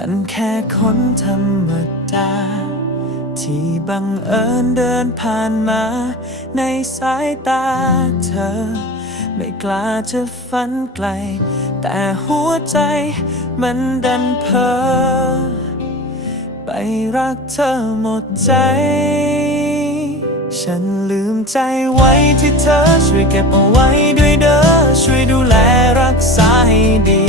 ันแค่คนธรรมดา ที่บังเอิญเดินผ่านมา ในสายตาเธอ ไม่กล้าจะฝันไกล แต่หัวใจมันดันเพ้อไปรักเธอหมดใจ ฉันลืมใจไว้ที่เธอช่วยเก็บเอาไว้ด้วยเด้อช่วยดูแลรักษาให้ดี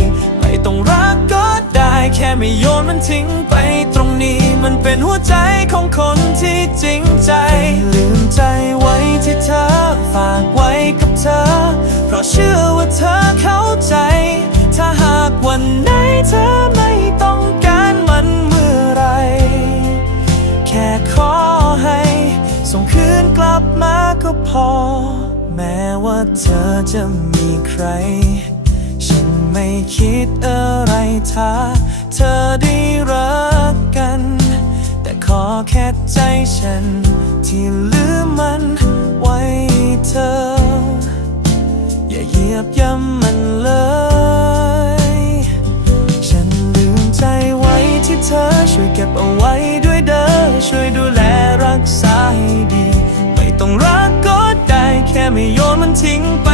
ค่ไม่โยนมันทิ้งไปตรงนี้ มันเป็นหัวใจของคนที่จริงใจ ลืมใจไว้ที่เธอ ฝากไว้กับเธอ เพราะเชื่อว่าเธอเข้าใจ ถ้าหากวันไหนเธอไม่ต้องการมันเมื่อไร แค่ขอให้ ส่งคืนกลับมาก็พอ แม้ว่าเธอจะมีใคร ไม่คิดอะไรถ้าเธอได้รักกัน แต่ขอแค่ใจฉัน ที่ลืมมันไว้เธอ อย่าเหยียบย่ำมันเลย ฉันลืมใจไว้ที่เธอช่วยเก็บเอาไว้ด้วยเด้อช่วยดูแลรักษาให้ดี ไม่ต้องรักก็ได้แค่ไม่โยนมันทิ้งไป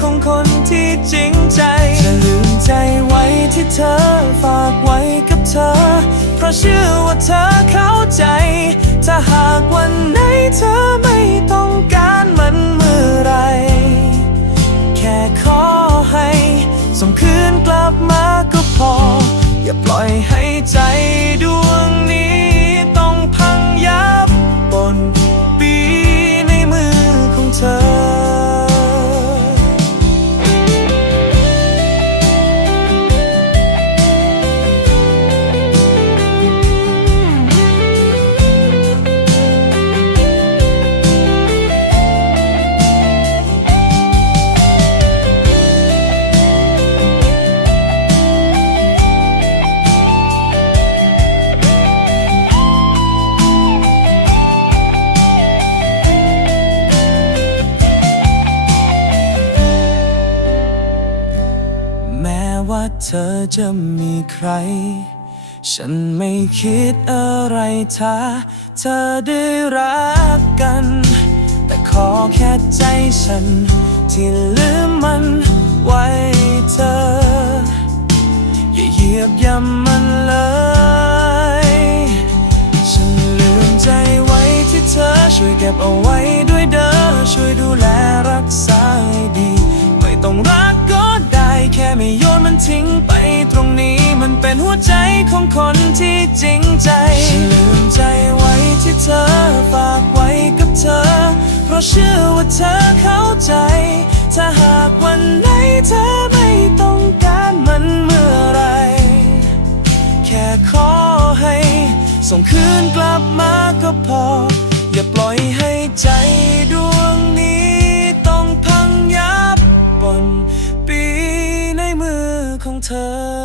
ของคนที่จริงใจ จะลืมใจไว้ที่เธอฝากไว้กับเธอ เพราะเชื่อว่าเธอเข้าใจ ถ้าหากวันไหนเธอไม่ต้องการมันเมื่อไร แค่ขอให้ส่งคืนกลับมาก็พอ อย่าปล่อยใเธอจะมีใคร ฉันไม่คิดอะไรถ้าเธอได้รักกัน แต่ขอแค่ใจฉัน ที่ลืมมันไว้เธอ อย่าเหยียบย่ำมันเลย ฉันลืมใจไว้ที่เธอช่วยเก็บเอาไว้ด้วยเด้อช่วยดูแลรักษาให้ดี ไม่ต้องรักก็ แค่ไม่โยนมันทิ้งไปตรงนี้มันเป็นหัวใจของคนที่จริงใจลืมใจไว้ที่เธอฝากไว้กับเธอ เพราะเชื่อว่าเธอเข้าใจ ถ้าหากวันไหนเธอไม่ต้องการมันเมื่อไร แค่ขอให้ ส่งคืนกลับมาก็พอ อย่าปล่อยให้ winter.